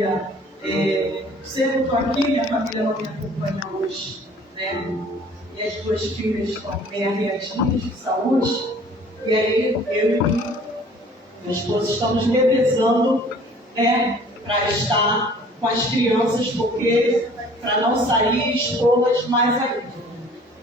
aleluia. Sempre estou aqui, minha família não me acompanha hoje, né? E as duas filhas estão bem reagidas de saúde. E aí eu e minha esposa estamos revezando, né? Para estar com as crianças, porque para não sair e expô-las mais ainda.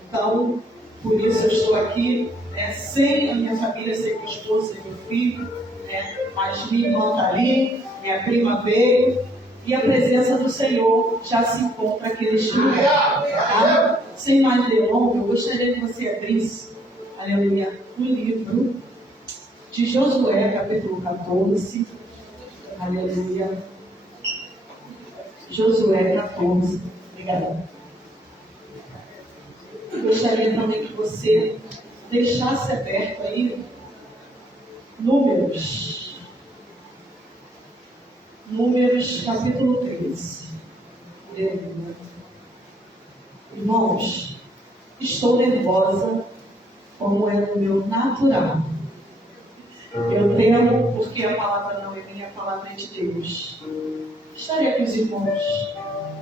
Então, por isso eu estou aqui, né? Sem a minha família, sem minha esposa, sem meu filho, né? Mas minha irmã está ali, minha prima veio. E a presença do Senhor já se encontra aqui neste lugar. Tá? Sem mais delongas, eu gostaria que você abrisse, aleluia, o livro de Josué, capítulo 14. Aleluia. Josué 14. Obrigada. Eu gostaria também que você deixasse aberto aí Números capítulo 13. Irmãos, estou nervosa como é no meu natural. Eu temo porque a palavra não é minha, a palavra é de Deus. Gostaria que os irmãos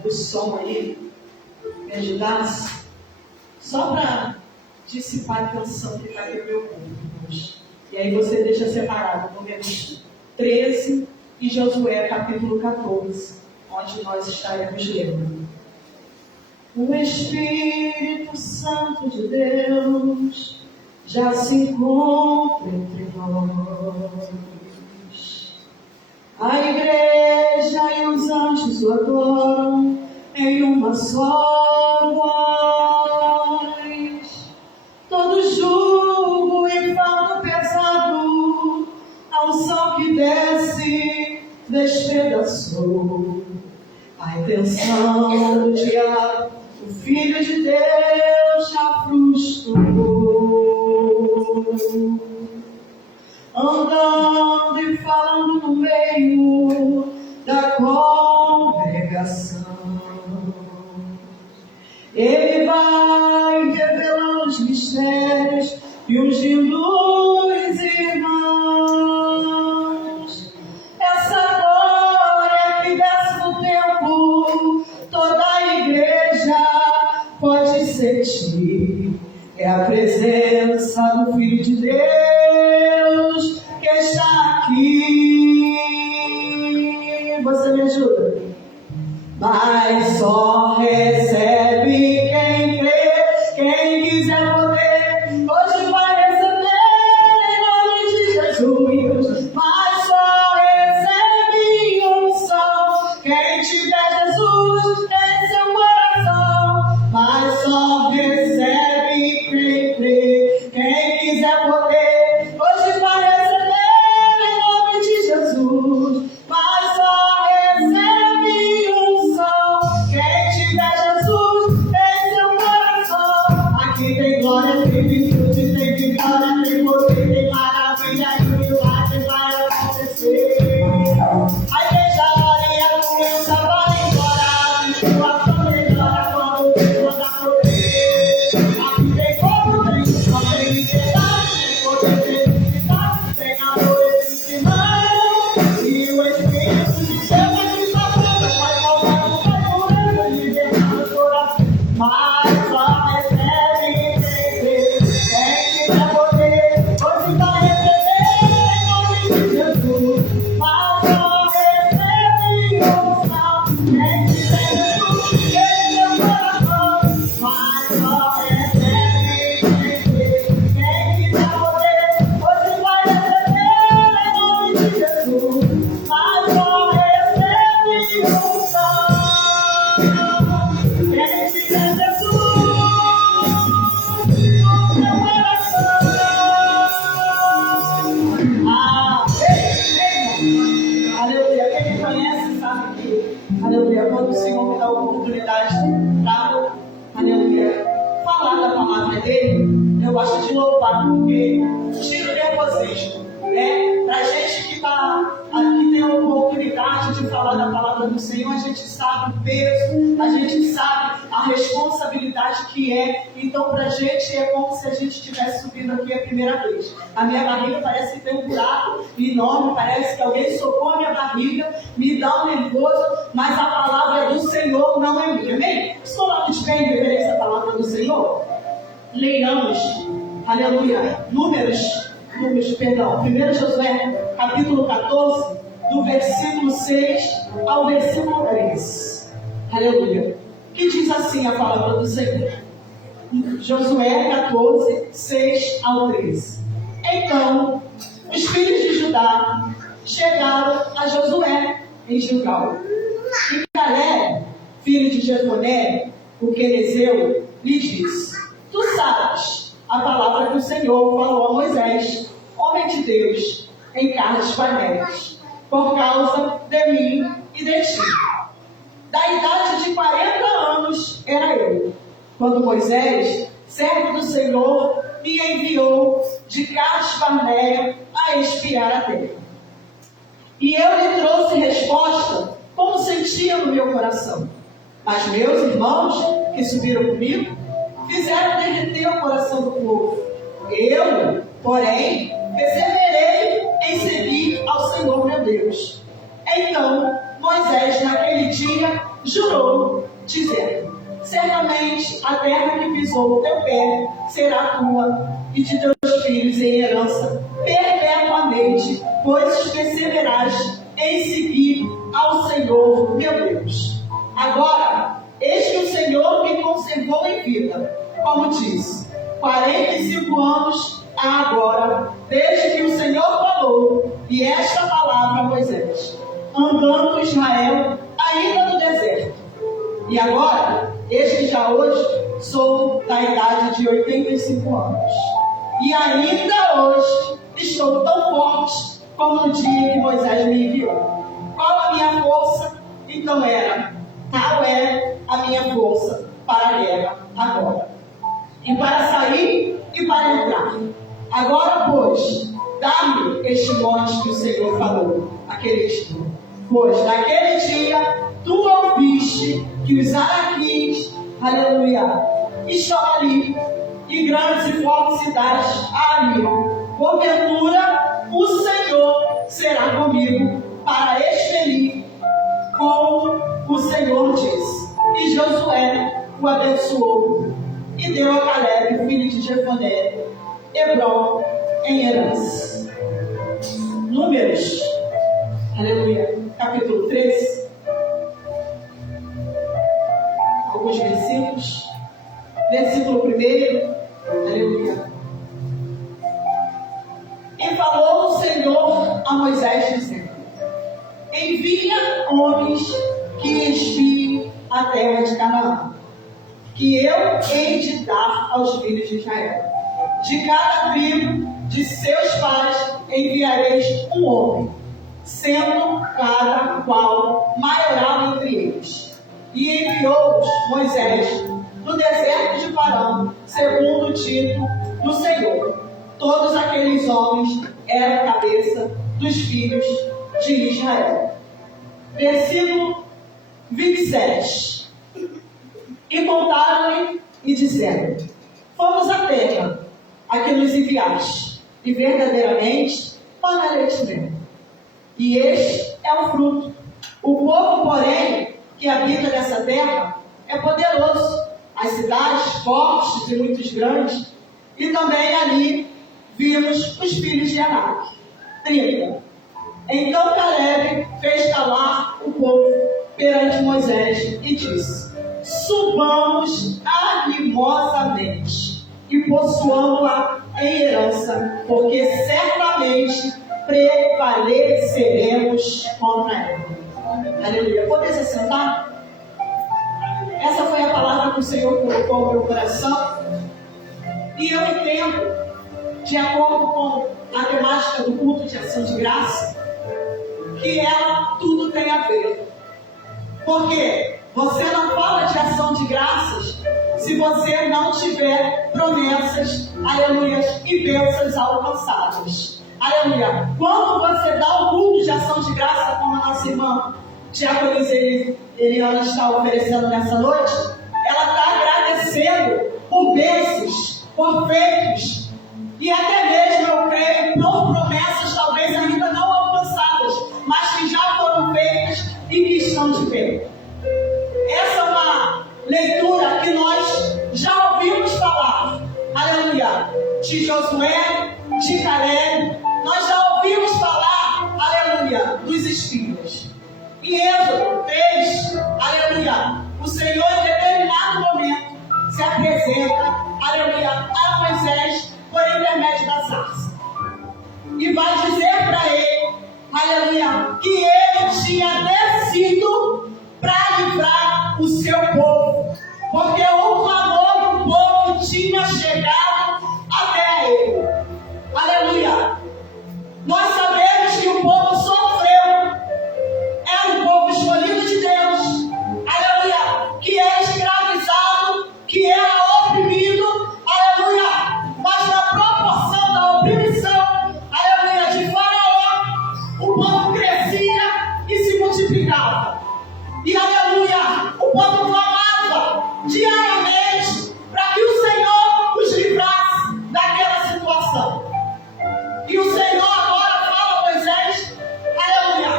do som aí me ajudassem, só para dissipar a tensão que está aqui no meu corpo. E aí você deixa separado Números 13 e Josué capítulo 14, onde nós estaremos lendo. O Espírito Santo de Deus já se encontra entre nós. A igreja e os anjos o adoram em uma só voz. Todo jugo e fardo pesado, a unção que desce, despedaçou a intenção do diabo, o Filho de Deus já frustrou. Andando e falando no meio da congregação, ele vai revelando os mistérios e ungindo os irmãos. Essa glória que desce no templo, toda a igreja pode sentir. É a presença do Filho de Deus que está aqui. Você me ajuda? Mas só recebe quem crê, quem quiser poder, hoje vai receber em nome de Jesus. Mas só recebe unção quem tiver Jesus em seu coração. Mas só recebe quem crê, quem quiser poder, hoje vai receber em nome de Jesus. Mas só recebe unção quem tiver Jesus em seu coração. Aqui tem glória, tem virtude, tem vitória, tem poder, tem maravilha, e o milagre vai acontecer. A igreja ora e a doença vai embora, a situação melhora quando Deus manda poder. Aqui tem fogo, tem unção, tem liberdade, tem poder, tem dignidade, tem amor, existe irmão. E o Espírito de Deus aqui está pronto, vai salvando, vai curando, libertando o coração. Mas só recebe quem crê, quem quiser poder, hoje vai receber em nome de Jesus. Mas só recebe unção quem tiver Jesus em seu coração. Mas só recebe quem crê, quem quiser poder, hoje vai receber em nome de Jesus. Mas só recebe unção quem tiver Jesus no seu coração. Aleluia. Quem me conhece sabe que, aleluia, quando o Senhor me dá a oportunidade para, aleluia, falar da palavra dele, eu gosto de louvar, porque tira o nervosismo, né? Pra gente que tá aqui tem a oportunidade oportunidade de falar da palavra do Senhor, a gente sabe o peso, a gente sabe a responsabilidade que é. Então, pra gente é como se a gente estivesse subindo aqui a primeira vez. A minha barriga parece que tem um buraco enorme, parece que alguém socou a minha barriga, me dá um nervoso, mas a palavra do Senhor não é minha. Amém? Se coloque de pé em reverência à palavra do Senhor. Leiamos, aleluia, Números, 1 Josué, capítulo 14, do versículo 6 ao versículo 3. Aleluia. Que diz assim a palavra do Senhor. Josué 14, 6 ao 13. Então, os filhos de Judá chegaram a Josué em Gilgal. E Caleb, filho de Jefoné, o quenezeu, lhe disse: Tu sabes a palavra que o Senhor falou a Moisés, homem de Deus, em Cades Barneas, por causa de mim e de ti. Da idade de 40 anos era eu, quando Moisés, servo do Senhor, me enviou de Cades Barnea a espiar a terra. E eu lhe trouxe resposta como sentia no meu coração. Mas meus irmãos, que subiram comigo, fizeram derreter o coração do povo. Eu, porém, perseverei em seguir ao Senhor meu Deus. Então Moisés, naquele dia, jurou, dizendo: Certamente a terra que pisou o teu pé será tua e de teus filhos em herança perpetuamente, pois perseveraste em seguir ao Senhor meu Deus. Agora, eis que o Senhor me conservou em vida, como disse, 45 anos há agora, desde que o Senhor falou, e esta palavra a Moisés, andando Israel ainda no deserto. E agora, eis que já hoje sou da idade de 85 anos. E ainda hoje estou tão forte como no dia que Moisés me enviou. Qual a minha força? Então tal é a minha força para a guerra agora. E para sair e para entrar. Agora, pois, dá-me este monte que o Senhor falou aquele dia. Pois naquele dia tu ouviste que os anaquins, aleluia, estão ali, e grandes e fortes cidades haviam. Porventura, o Senhor será comigo para expelir, como o Senhor disse. E Josué o abençoou e deu a Caleb, filho de Jefoné, Hebrom em herança. Números, aleluia, capítulo 13. Alguns versículos. Versículo 1, aleluia. E falou o Senhor a Moisés, dizendo: Envia homens que espiem a terra de Canaã, que eu hei de dar aos filhos de Israel. De cada tribo de seus pais enviareis um homem, sendo cada qual maioral entre eles. E enviou-os Moisés no deserto de Parã, segundo o dito do Senhor. Todos aqueles homens eram a cabeça dos filhos de Israel. Versículo 27. E contaram-lhe e disseram: Fomos à terra a que nos enviaste, e verdadeiramente mana leite e mel. E este é o fruto. O povo, porém, que habita nessa terra é poderoso. As cidades fortes e muito grandes. E também ali vimos os filhos de Anak. 30. Então Caleb fez calar o povo perante Moisés e disse: Subamos animosamente e possuamos-a em herança, porque certamente prevaleceremos contra ela. Aleluia. Poder se sentar? Essa foi a palavra que o Senhor colocou no meu coração. E eu entendo, de acordo com a temática do culto de ação de graça, que ela tudo tem a ver. Porque você não fala de ação de graças se você não tiver promessas, aleluias, e bênçãos alcançadas. aleluia, quando você dá um culto de ação de graça, como a nossa irmã Diaconisa Eliana está oferecendo nessa noite, ela está agradecendo por bênçãos, por feitos, e até mesmo, eu creio, por promessas talvez ainda não alcançadas, mas que já foram feitas e que estão de pé. Essa é uma leitura que nós já ouvimos falar, aleluia, de Josué, de Caleb, nós já ouvimos falar, aleluia, dos espias. Em Êxodo 3, aleluia, o Senhor em determinado momento se apresenta, aleluia, a Moisés por intermédio da sarça. E vai dizer para ele, aleluia, que ele tinha descido para livrar o seu povo, porque o clamor do povo tinha chegado até ele. Aleluia. Nós sabemos que o povo sofreu, era um povo escolhido de Deus, aleluia, que era escravizado, que era oprimido, aleluia, mas na proporção da opressão, aleluia, de Faraó, o povo crescia e se multiplicava. E aleluia, o povo clamava diariamente para que o Senhor os livrasse daquela situação. E o Senhor agora fala a Moisés, aleluia,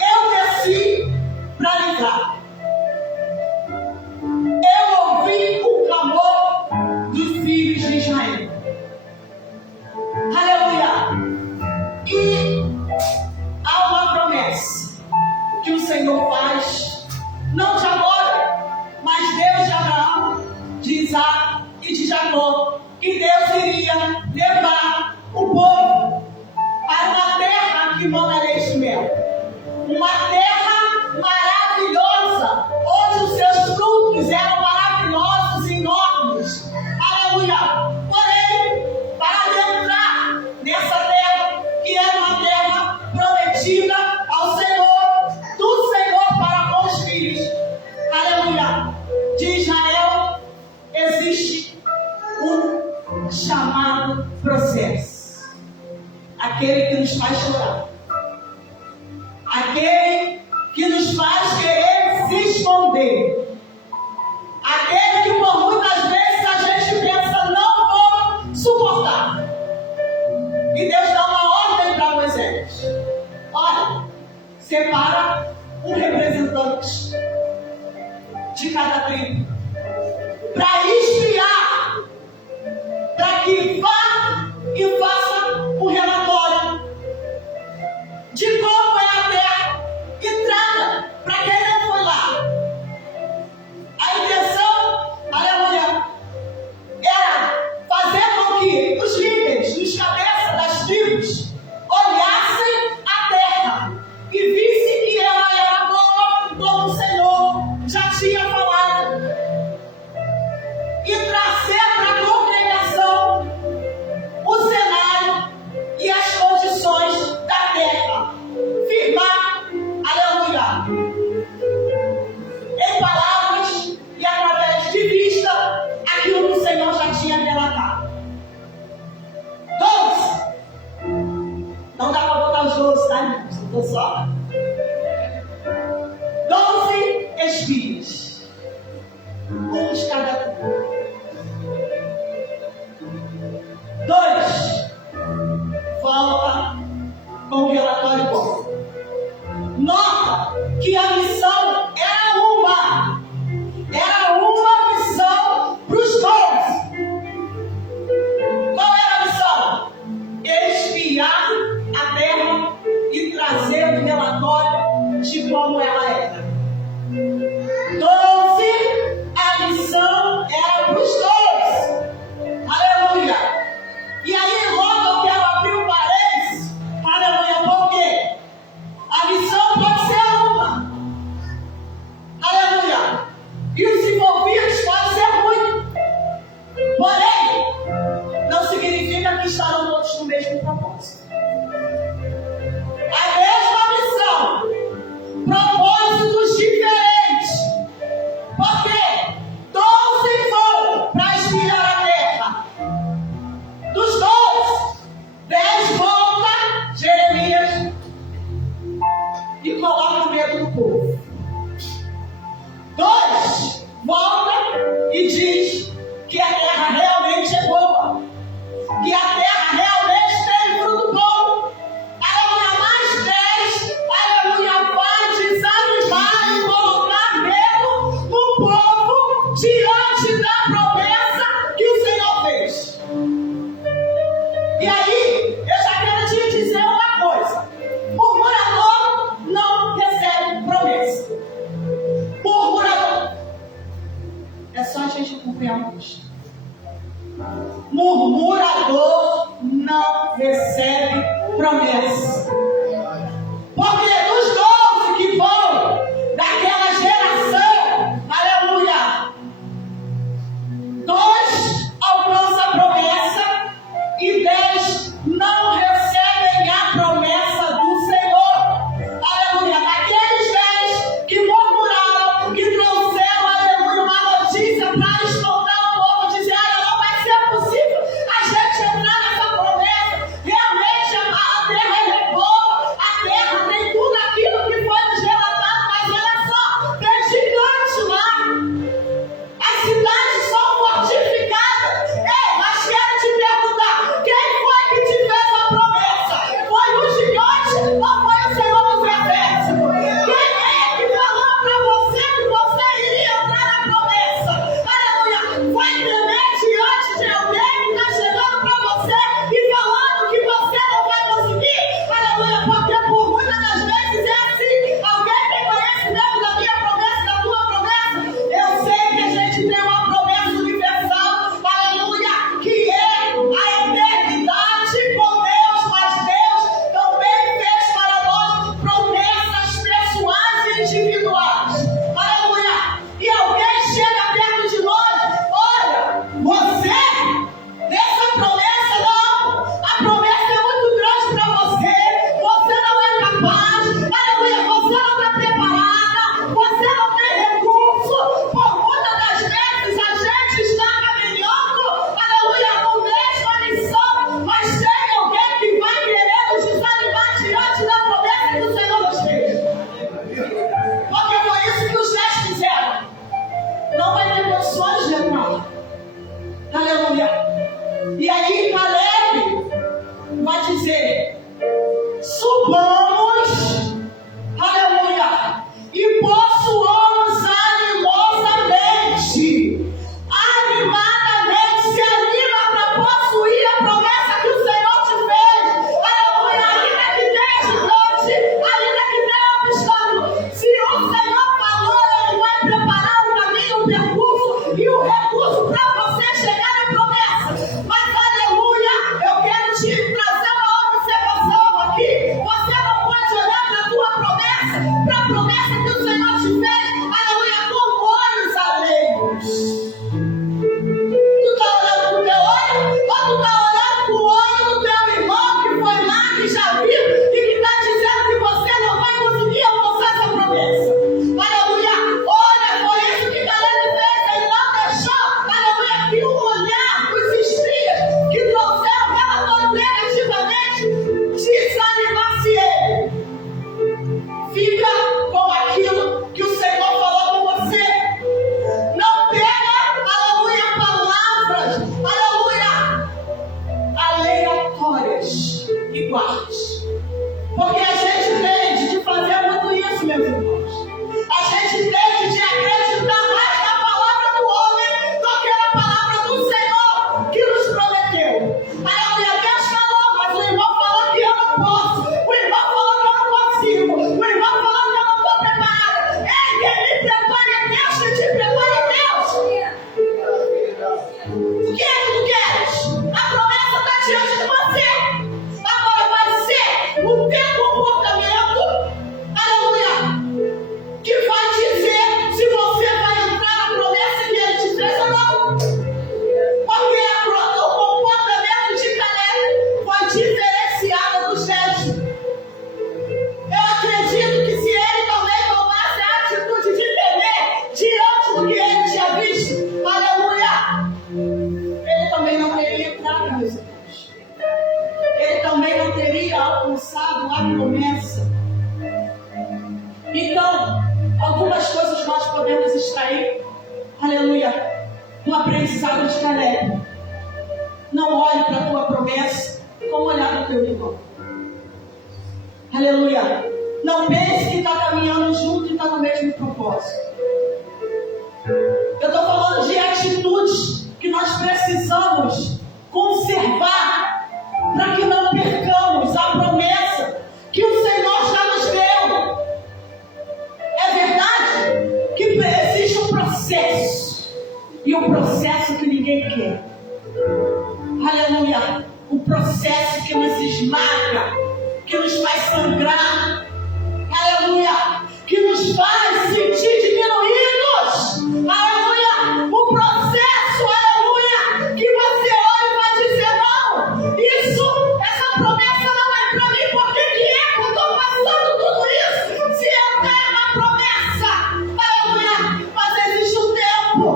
eu desci para livrar. Eu ouvi o clamor dos filhos de Israel. Aleluia. E há uma promessa que o Senhor faz, não de agora, mas Deus de Abraão, de Isaac e de Jacó, que Deus iria levar o povo para uma terra que mana leite e mel, uma terra maravilhosa, onde os seus frutos eram maravilhosos e enormes, aleluia. Porém, para adentrar nessa terra, que era uma terra prometida ao Senhor, do Senhor para com os filhos, aleluia, de Israel, existe um chamado processo. Aquele que nos faz chorar, aquele que nos faz querer se esconder, aquele que por muitas vezes a gente pensa, não vou suportar. E Deus dá uma ordem para Moisés: olha, separa um representante de cada tribo para espiar, para que vá e faça um relatório de como é a terra e traga para quem não foi lá. A intenção, aleluia, era fazer com que os líderes, os cabeças das tribos, olhassem a terra e vissem que ela era boa, como o Senhor já tinha falado, e trazer para a congregação o cenário e as condições da terra, firmar, aleluia, em palavras e através de vista aquilo que o Senhor já tinha relatado. 12, não dá para botar os 12, tá, irmãos? Estou só. 12 espias, um de cada tribo. 2, volta com o relatório bom. Nota que a missão era uma missão para os 12. Qual era a missão? Espiar a terra e trazer o relatório de como ela era. 12, a missão era para os 12. Aleluia. E aí, logo eu quero abrir um parênteses, aleluia, porque a missão pode ser uma, aleluia, e os envolvidos podem ser muitos, porém, não significa que estarão todos no mesmo propósito. A mesma missão, propósitos diferentes, porque 12 foram para espiar a terra. Dos 12, 10 tem angústia. Murmurador não recebe promessa. Porque dos 12 que vão daquela geração, aleluia, 2 alcançam a promessa e 10 não recebem a promessa do Senhor. Aleluia. Daqueles 10 que murmuraram, que trouxeram, aleluia, uma notícia para espantar o povo, dizer: olha, não vai ser possível a gente entrar nessa promessa. Realmente a terra é boa, a terra tem tudo aquilo que foi nos relatado, mas olha só, tem gigantes lá. As cidades são fortificadas. Ei, mas quero te perguntar: quem foi que te fez a promessa? Foi o gigante ou foi o Senhor dos Exércitos? Quem é que falou para você que você iria entrar na promessa? Aleluia! Foi temente antes de alguém que está chegando para você e falando que você não vai conseguir? Aleluia! Porque por muitas das vezes é assim. Alguém tem conhecimento da minha promessa, da tua promessa? Eu sei que a gente tem uma promessa universal, aleluia, que é a eternidade com Deus, mas Deus também fez para nós promessas pessoais e individuais, aleluia. E alguém chega perto de nós: olha, você, dessa promessa não, a promessa é muito grande para você, você não é capaz, aleluia, você não está preparada, você não tem recurso. Por muitas das vezes a gente está caminhando, aleluia, no mesma missão, mas tem alguém que vai querer nos desanimar diante da promessa que o Senhor nos fez. Porque foi isso que os 10 fizeram. Não vai ter condições de entrar. Aleluia. E aí Caleb vai dizer: subamos, aleluia, e possuamos animosamente, animadamente, se anima para possuir a promessa que o Senhor te fez. Aleluia. Ainda que tenha gigante, ainda que tenha obstáculo, se o Senhor falou, Ele vai preparar o caminho, o percurso e o recurso para você chegar na promessa. Mas aleluia, eu quero te trazer uma observação aqui. Você não pode olhar para a tua promessa, para a promessa que o Senhor te fez, aleluia, com olhos alheios. Tu está olhando com o teu olho, ou tu está olhando com o olho do teu irmão que foi lá, que já viu e que está dizendo que você não vai conseguir alcançar essa promessa? Aleluia. Olha, foi isso que Caleb fez. Ele não deixou, aleluia, que o olhar dos espias que trouxeram relatório negativamente desanimasse ele. Fica com aquilo que o Senhor falou com você. Não pega, aleluia, palavras, aleluia, aleatórias e guarde. Porque a gente tende de fazer muito isso, meus irmãos. A gente tende de acreditar mais na palavra do homem do que na palavra do Senhor que nos prometeu. Aleluia, Deus falou, mas o irmão falou que eu não posso. O irmão falou que eu não consigo. O irmão falou que eu não estou preparado. Ei, quem me prepara é Deus, quem te prepara é Deus. O que é que tu queres? A promessa está diante de você. Agora vai ser o teu comportamento, aleluia, que vai dizer se você vai entrar na promessa que ele te fez ou não. Porque o comportamento de Caleb foi diferenciado dos 10. Eu acredito que se ele também tomasse a atitude de temer diante do que ele tinha visto, aleluia, ele também não teria entrado, meus irmãos. Ele também não teria alcançado a promessa. Então, algumas coisas nós podemos extrair, aleluia, do aprendizado de Caleb. Não olhe para a tua promessa como olhar para o teu irmão. Aleluia. Não pense que está caminhando junto e está no mesmo propósito. Eu estou falando de atitudes que nós precisamos conservar para que não percamos a promessa que o Senhor já nos deu. É verdade que existe um processo E o processo que ninguém quer. Aleluia. O processo que nos esmaga, que nos faz sangrar. Aleluia. Que nos faz sentir diminuídos. Aleluia. O processo, aleluia, que você olha e vai dizer: não, essa promessa não é para mim. Por que que eu estou passando tudo isso? Se eu tenho uma promessa, aleluia. Mas existe um tempo,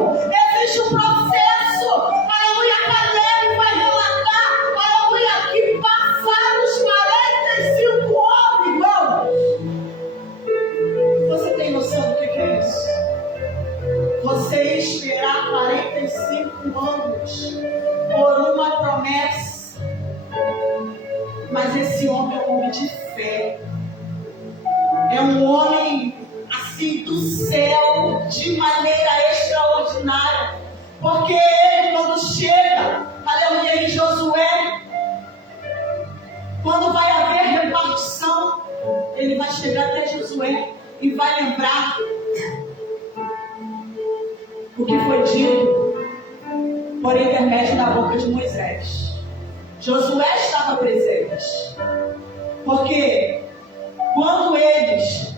existe um processo. Aleluia. Caleb vai relatar, aleluia, que passaram os 45 anos, irmão. Você tem noção do que é isso? Você esperar 45 anos por uma promessa. Mas esse homem é um homem de fé. É um homem assim do céu, de maneira extraordinária. Porque ele, quando chega, aleluia, em Josué, quando vai haver repartição, ele vai chegar até Josué e vai lembrar o que foi dito por intermédio da boca de Moisés. Josué estava presente, porque quando eles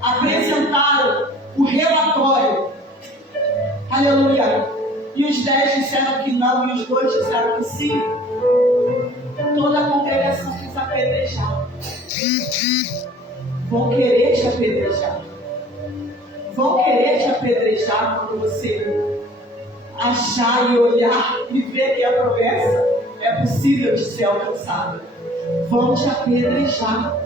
apresentaram o relatório, aleluia, e os 10 disseram que não e os 2 disseram que sim, toda a congregação quis apedrejar. Vão querer te apedrejar. Vão querer te apedrejar quando você achar e olhar e ver que a promessa é possível de ser alcançada. Vão te apedrejar.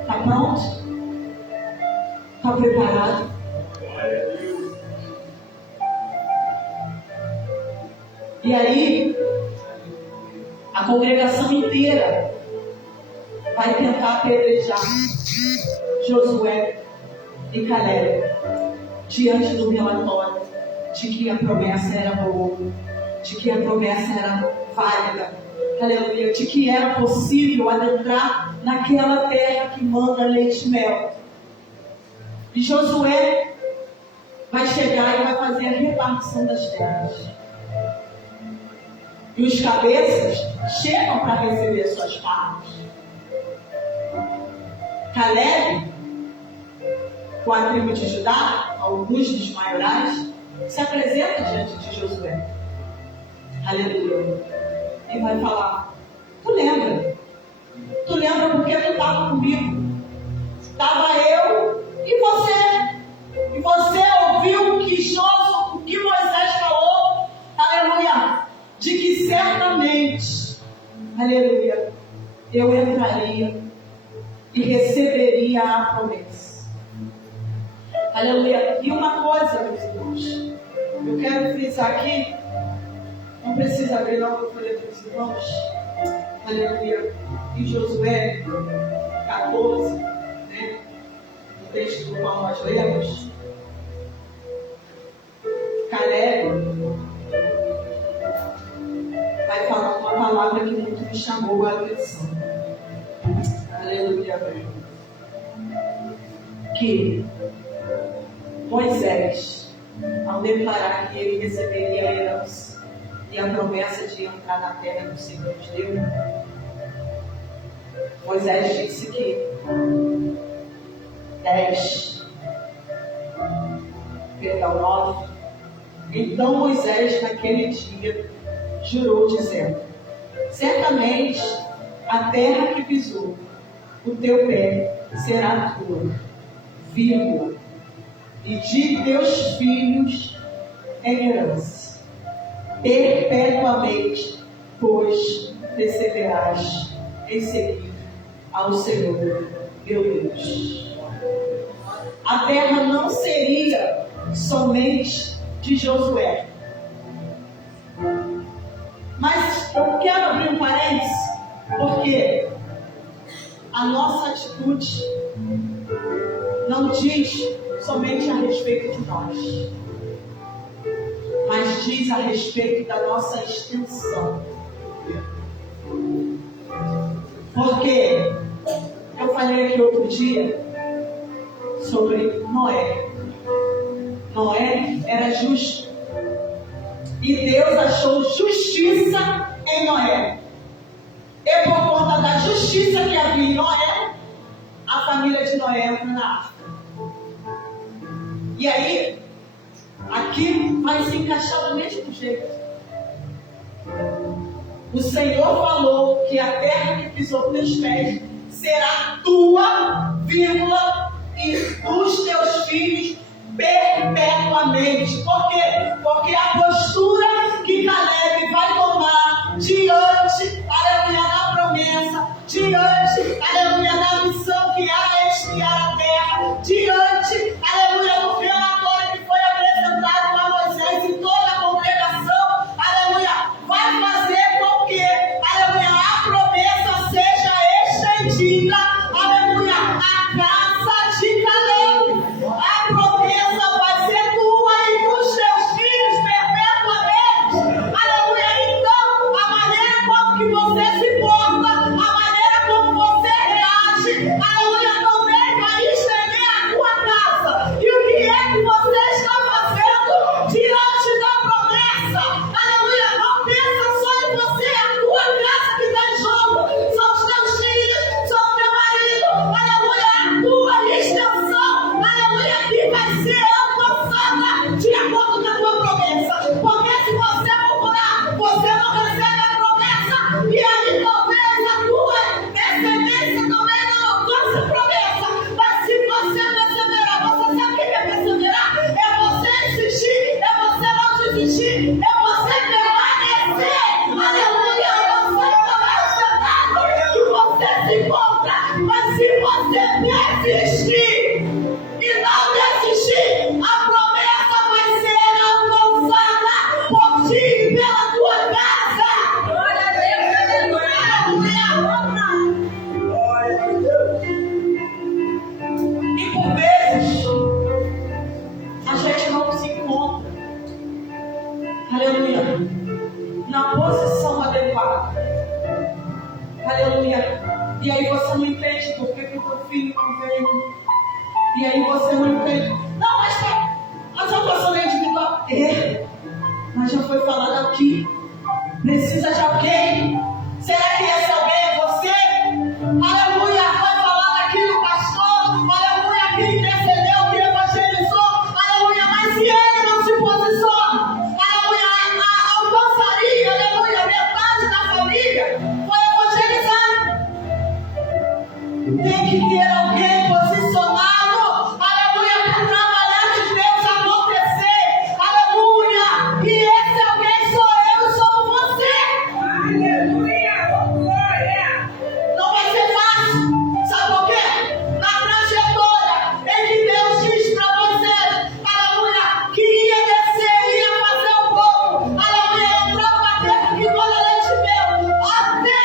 Está pronto? Está preparado? E aí, a congregação inteira vai tentar apedrejar Josué e Caleb diante do relatório de que a promessa era boa, de que a promessa era válida, aleluia, de que era possível adentrar naquela terra que manda leite e mel. E Josué vai chegar e vai fazer a repartição das terras. E os cabeças chegam para receber suas partes. Caleb, com a tribo de Judá, alguns dos maiorais, se apresenta diante de Josué. Aleluia. E vai falar: tu lembra? Tu lembra porque tu estava comigo? Estava eu e você. E você ouviu o que Moisés falou. Aleluia. De que certamente, aleluia, eu entraria e receberia a promessa. Aleluia. E uma coisa, meus irmãos, eu quero frisar aqui, não precisa abrir não, eu falei para os irmãos, aleluia, em Josué 14, né, o texto do qual nós lemos, Caleb vai falar uma palavra que muito me chamou a atenção. Aleluia. Que Moisés, ao declarar que ele receberia a herança e a promessa de entrar na terra que o Senhor nos deu, Moisés disse que 9. Então Moisés, naquele dia, jurou, dizendo: certamente a terra que pisou o teu pé será tua, vírgula, e de teus filhos em herança, perpetuamente, pois perseverarás em seguir ao Senhor, meu Deus. A terra não seria somente de Josué. Mas eu quero abrir um parênteses, porque a nossa atitude não diz somente a respeito de nós, mas diz a respeito da nossa extensão. Porque eu falei aqui outro dia sobre Noé. Noé era justo. E Deus achou justiça em Noé. E por conta da justiça que havia em Noé, a família de Noé entra na arca. E aí, aqui vai se encaixar do mesmo jeito. O Senhor falou que a terra que pisou teus pés será tua, vírgula, e dos teus filhos perpetuamente. Por quê? Porque a postura que Caleb vai tomar diante, aleluia, da promessa, diante, aleluia, da missão que há espiar a terra, diante, aleluia, do relatório que foi apresentado a Moisés e toda a congregação, aleluia, vai fazer com que, aleluia, a promessa seja estendida, aleluia, à casa de Caleb. A promessa vai ser tua e dos teus filhos perpetuamente. Aleluia. Então, a maneira como que você se porta, a maneira como você reage, aleluia, também vai estender a tua casa. E o que é que você está fazendo diante da promessa? Aleluia. Não pensa só em você, é a tua casa que está em jogo. São os teus filhos, são o teu marido. Aleluia. É a tua extensão. Aleluia. Que vai ser alcançada de acordo com a tua promessa. Porque se você murmurar, você não recebe a promessa. E aí talvez a tua descendência também não alcance a promessa. Mas se você perseverar, você sabe o que é perseverar? É você insistir, é você não desistir, é você permanecer. Aleluia. Eu sei também o cenário que você se encontra. Mas se você persistir e não desistir, a promessa vai ser alcançada por ti e pela tua casa. Glória a Deus, aleluia. Glória a Deus. E por vezes, a gente não se encontra, aleluia, na posição adequada. Aleluia. E aí você não entende por que o teu filho não veio. E aí você não entende. Não, mas eu estou sendo individual. Mas já foi falado aqui. Precisa de alguém. Será que esse alguém é você? Aleluia. Foi falado aqui no pastor. Aleluia. Que intercedeu, que evangelizou. Aleluia. Mas se ele não se posiciona, aleluia, alcançaria, aleluia, metade da família foi evangelizada. Tem que ter alguém posicionado, aleluia, para trabalhar de Deus acontecer, aleluia, e esse alguém sou eu e sou você. Aleluia, glória. Não vai ser fácil, sabe por quê? Na trajetória em que Deus diz para Moisés, aleluia, que ia descer, ia fazer o povo, aleluia, entrar na terra que toda leite meu, até,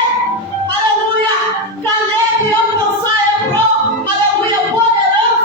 aleluia, Caleb alcançar Hebron, aleluia, por herança.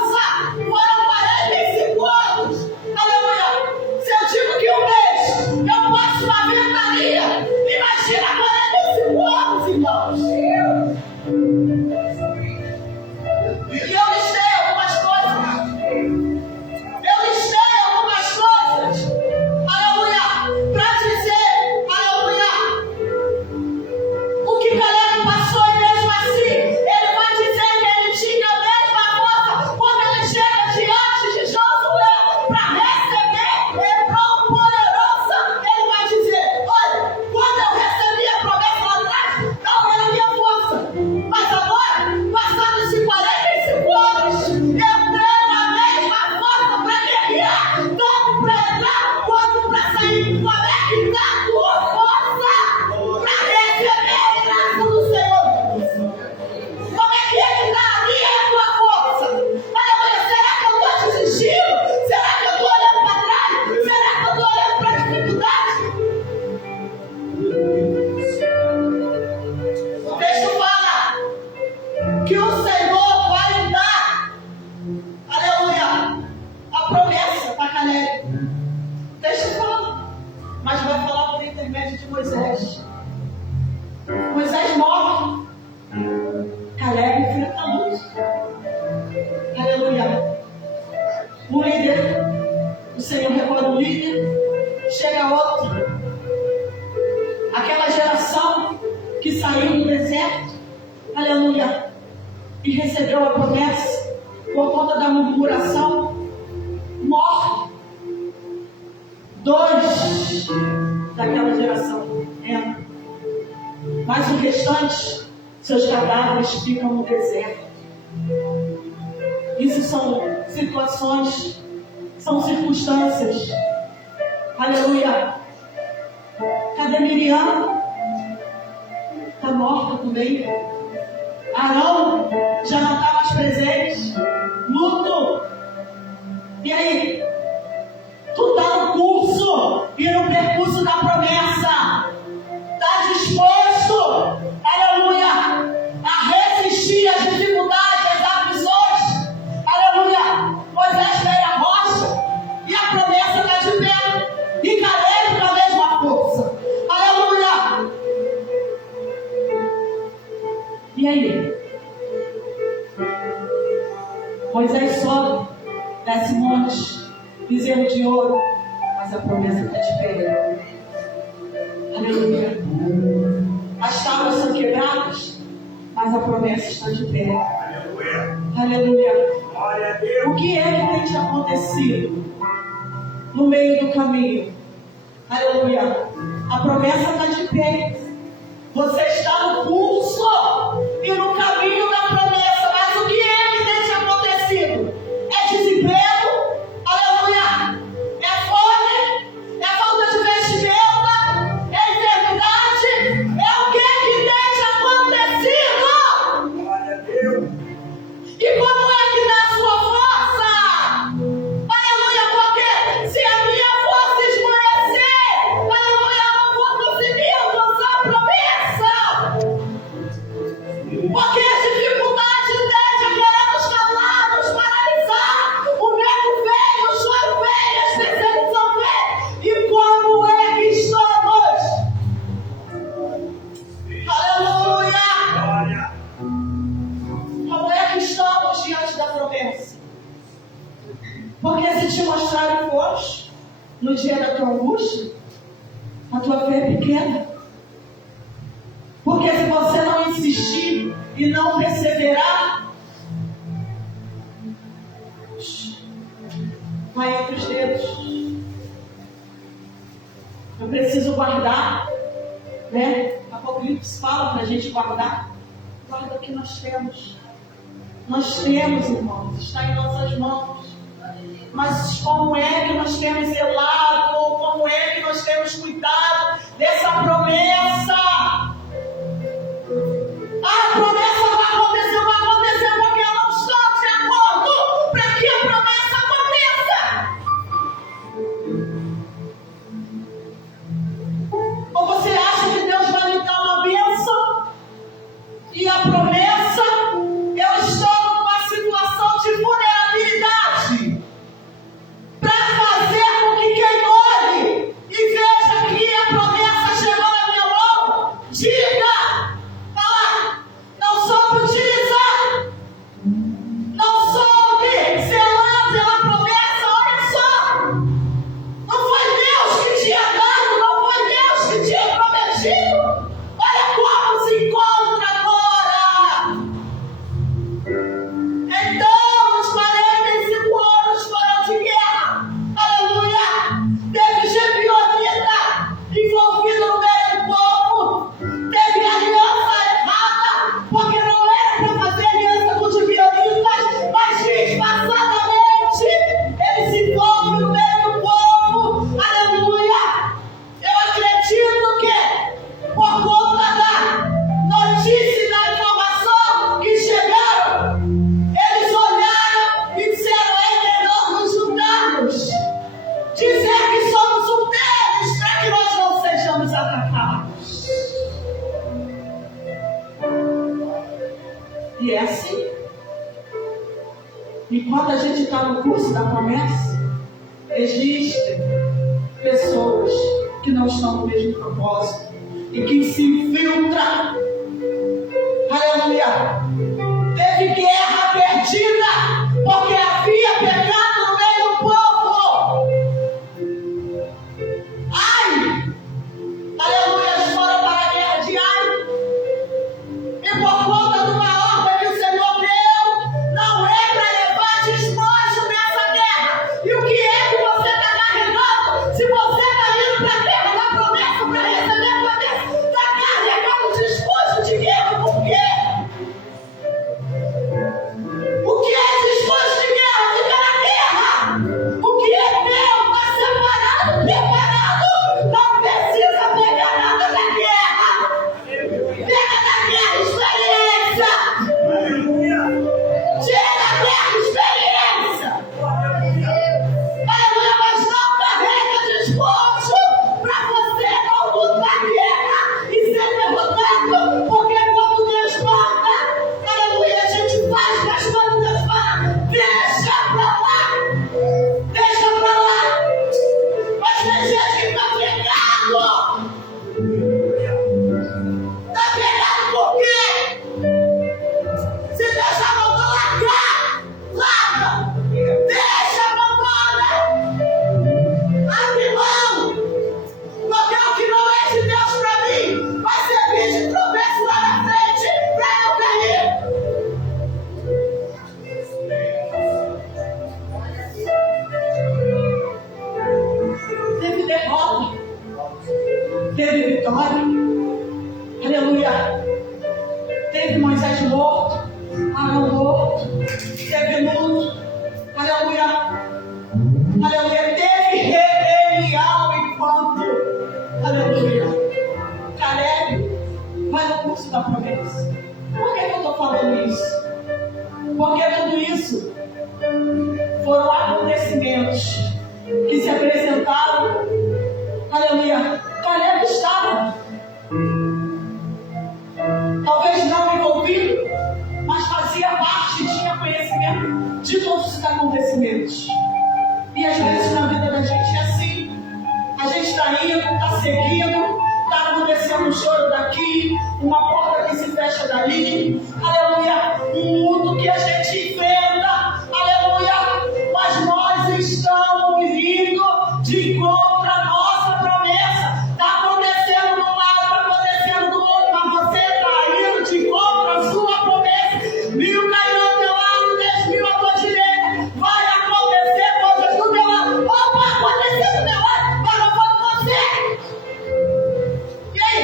líder, chega outro. Aquela geração que saiu do deserto, aleluia, e recebeu a promessa por conta da murmuração, morre. 2 daquela geração entram, mas o restante, seus cadáveres ficam no deserto. Isso são situações, são circunstâncias. Aleluia. Cadê Miriam? Está morta também. Arão já não está mais presente. Luto. E aí? Tu está no curso e no percurso da promessa. Está disposto, aleluia, a resistir às dificuldades, às aflições. Aleluia. Moisés veio a rocha e a promessa está de pé. E Caleb com a mesma força. Aleluia. E aí? Moisés sobe, desce monte, bezerro de ouro, mas a promessa está de pé. Aleluia. As tábuas são quebradas, mas a promessa está de pé. Aleluia. Aleluia. O que é que tem te acontecido no meio do caminho? Aleluia. A promessa está de pé. Você está no curso e no caminho da promessa, mas o que é que tem te acontecido? É desemprego? Aleluia. É fome? É falta de vestimenta? É enfermidade? É o que tem te acontecido? Glória a Deus. E como é que dá a sua força? Aleluia, porque se a minha força esmorecer, aleluia, eu não vou conseguir alcançar a promessa. Porque as dificuldades tendem a querer nos calar, nos paralisar. O medo vem, o choro vem, a especialização vem. E como é que estamos? Aleluia! Como é que estamos diante da promessa? Porque se te mostrarem forte no dia da tua angústia, a tua fé é pequena. Porque se você não insistir e não perseverar, vai entre os dedos. Eu preciso guardar, né? Apocalipse fala para a gente guardar. Guarda o que nós temos. Nós temos, irmãos, está em nossas mãos. Mas como é que nós temos zelado, ou como é que nós temos cuidado dessa promessa? A promessa vai acontecer porque eu não estou de acordo para que a promessa aconteça. Ou você acha que Deus vai me dar uma bênção e a promessa, eu estou numa situação de vulnerabilidade para fazer com que quem olhe e veja que a promessa chegou na minha mão, diga: não soube utilizar, não soube zelar pela promessa. Olha só, não foi Deus que tinha dado, não foi Deus que tinha prometido. Olha como se encontra agora. Então os 45 anos foram de guerra. Aleluia. Teve Gebionita envolvido no meio do povo. Teve aliança errada, porque não era para fazer aliança com os Gibeonitas, mas disfarçadamente ele se envolve no meio do povo. Aleluia. Eu acredito que por conta da notícia e da informação que chegaram, eles olharam e disseram: é melhor nos juntarmos, dizer que somos um deles, para que nós não sejamos atacados. E é assim. Enquanto a gente está no curso da promessa, existem pessoas que não estão no mesmo propósito e que se infiltram. Aleluia. Teve guerra perdida porque havia pecado no meio do povo. esteve nudo, aleluia, aleluia, teve rebelião enquanto, aleluia, Caleb vai no curso da promessa. Por que eu estou falando isso? Porque tudo isso foram acontecimentos que se apresentaram, aleluia, Caleb estava, talvez não envolvido, mas fazia parte, tinha conhecimento de todos os acontecimentos. E às vezes na vida da gente é assim, a gente está indo, está seguindo, está acontecendo um choro daqui, uma porta que se fecha dali, aleluia, um mundo que a gente enfrenta, aleluia, mas nós estamos indo de encontro à nossa promessa. Está acontecendo do lado, está acontecendo do outro, mas você está indo de encontro à sua promessa. 1000 cairão ao teu lado, 10.000 à tua direita, vai acontecer coisas do teu lado, ou vai acontecer do meu lado, mas não foi com você. E aí?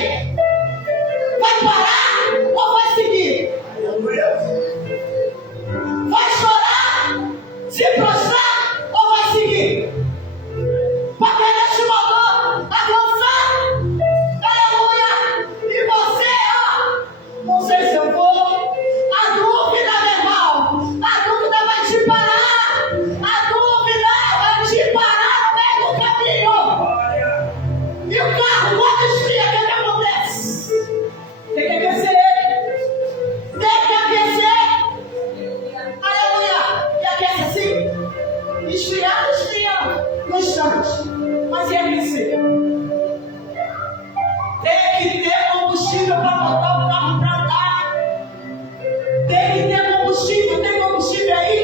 Vai parar ou vai seguir? Vai chorar, se prostrar ou vai seguir? Porque Deus te mandou avançar, aleluia, e você, não sei se eu vou, a dúvida, meu irmão, a dúvida vai te parar, a dúvida vai te parar no meio do caminho. E o carro, quando esfria, o que acontece? Tem que aquecer ele. Tem que aquecer. Aleluia. E aquece assim. Esfriar, esfria. No instante. Mas e aquecer? Tem que ter combustível para botar o carro para andar. Tem que ter combustível. Tem combustível aí?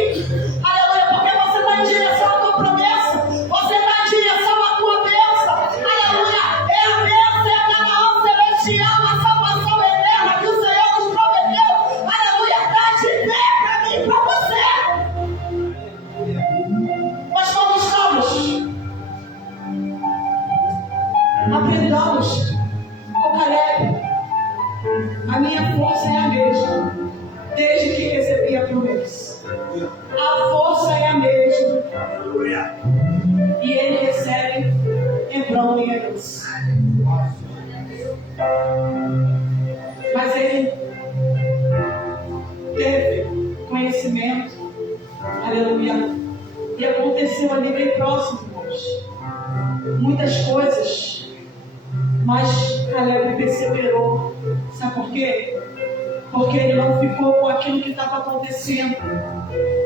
Aleluia. Porque você está em direção à tua promessa. Você está em direção à tua bênção. Aleluia. É a bênção, é a Canaã celestial, a salvação eterna que o Senhor nos prometeu. Aleluia. Está de pé para mim e para você. Mas como estamos? Aprendamos com Caleb. A minha força é a mesma, desde que recebi a promessa. A força é a mesma. E ele recebe Hebrom em herança. Mas ele teve conhecimento, aleluia, e aconteceu ali bem próximo, irmãos, muitas coisas, mas Caleb perseverou. Sabe por quê? Porque ele não ficou com aquilo que estava acontecendo,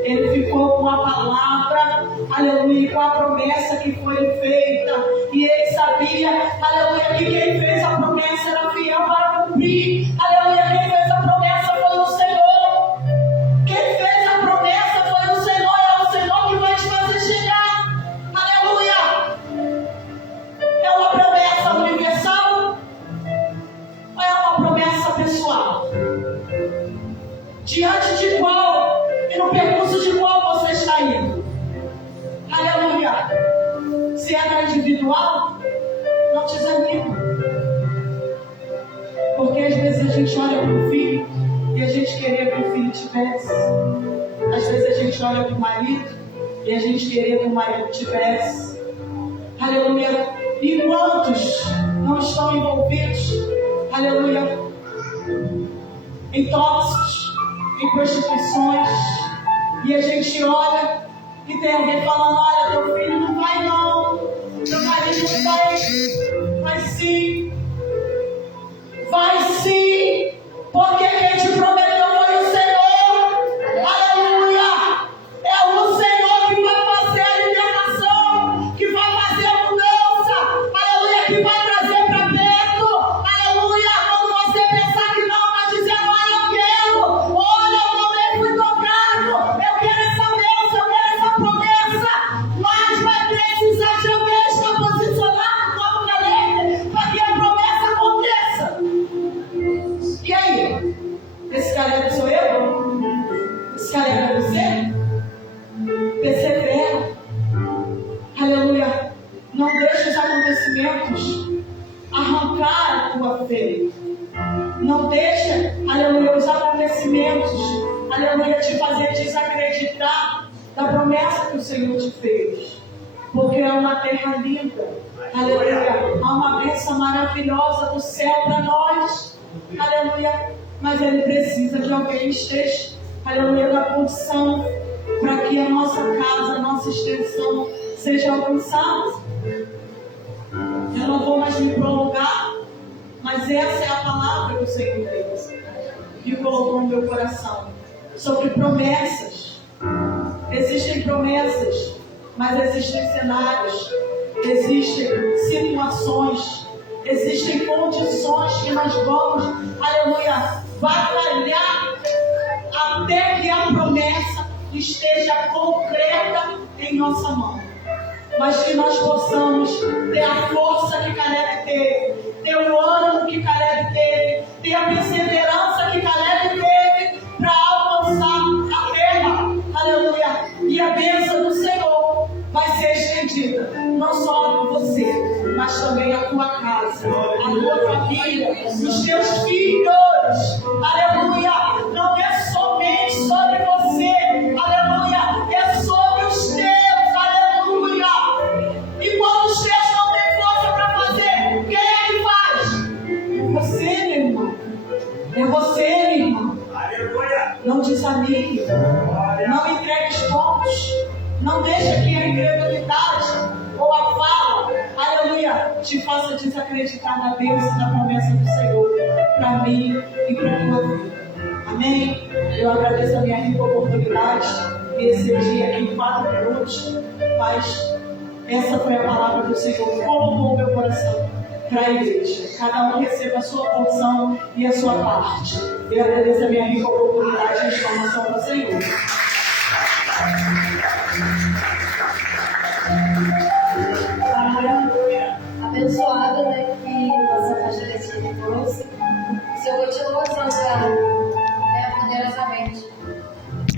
ele ficou com a palavra, aleluia, com a promessa que foi feita, e ele sabia, aleluia, que quem fez a promessa era fiel para cumprir, aleluia, quem fez a promessa foi o Senhor, quem fez a promessa foi o Senhor, é o Senhor que vai te fazer chegar, aleluia. É uma promessa universal ou é uma promessa pessoal? Diante de qual e no percurso de qual você está indo? Aleluia. Se é na individual, não te desanima. Porque às vezes a gente olha para o filho e a gente queria que o filho tivesse. Às vezes a gente olha para o marido e a gente queria que o marido tivesse. Aleluia. E quantos não estão envolvidos, aleluia, em tóxicos, em prostituições, e a gente olha e tem alguém falando: olha, teu filho não vai não, teu marido não vai. Vai sim, porque quem te prometeu foi o Senhor, aleluia. É o Senhor que vai fazer a libertação, que vai fazer a mudança, aleluia, que vai trazer para perto, aleluia. Quando você pensar que não, está dizendo: olha, eu quero, olha, eu também fui tocado, eu quero essa bênção, eu quero essa promessa, mas vai precisar de alguém estar posicionado como Caleb para que a promessa aconteça. E aí? Esse Caleb sou eu? Esse Caleb é você? Persevera. Aleluia. Não deixe os acontecimentos arrancar a tua fé. Não deixe, aleluia, os acontecimentos, aleluia, te fazer desacreditar da promessa que o Senhor te fez. Porque é uma terra linda. Aleluia. Há uma bênção maravilhosa do céu para nós. Aleluia. Mas ele precisa de alguém que esteja, aleluia, na condição para que a nossa casa, a nossa extensão seja alcançada. Eu não vou mais me prolongar, mas essa é a palavra que o Senhor Deus e colocou no meu coração sobre promessas. Existem promessas, mas existem cenários, existem situações, existem condições que nós vamos, aleluia, batalhar até que a promessa esteja concreta em nossa mão. Mas que nós possamos ter a força que Caleb teve, ter o ânimo que Caleb teve, ter a perseverança que Caleb teve para alcançar a terra. Aleluia. E a bênção do Senhor vai ser estendida, não só a você, mas também a tua casa, a tua família, os teus filhos. Aleluia. Não é somente sobre você. Aleluia. É sobre os teus. Aleluia. E quando os teus não têm força para fazer, quem é que faz? Você, meu irmão. É você, meu irmão. Aleluia. Não desanime. Não entregue os pontos. Não deixe que a incredulidade ou a fala, aleluia, te faça desacreditar na bênção e na promessa do Senhor para mim e para a tua vida. Amém? Eu agradeço a minha rica oportunidade e esse dia aqui em 4 minutos, mas essa foi a palavra do Senhor colocou no meu coração para a igreja. Cada um receba a sua porção e a sua parte. Eu agradeço a minha rica oportunidade e informação do Senhor. Abençoada, né, que nossa pastora Letícia trouxe. O Senhor continua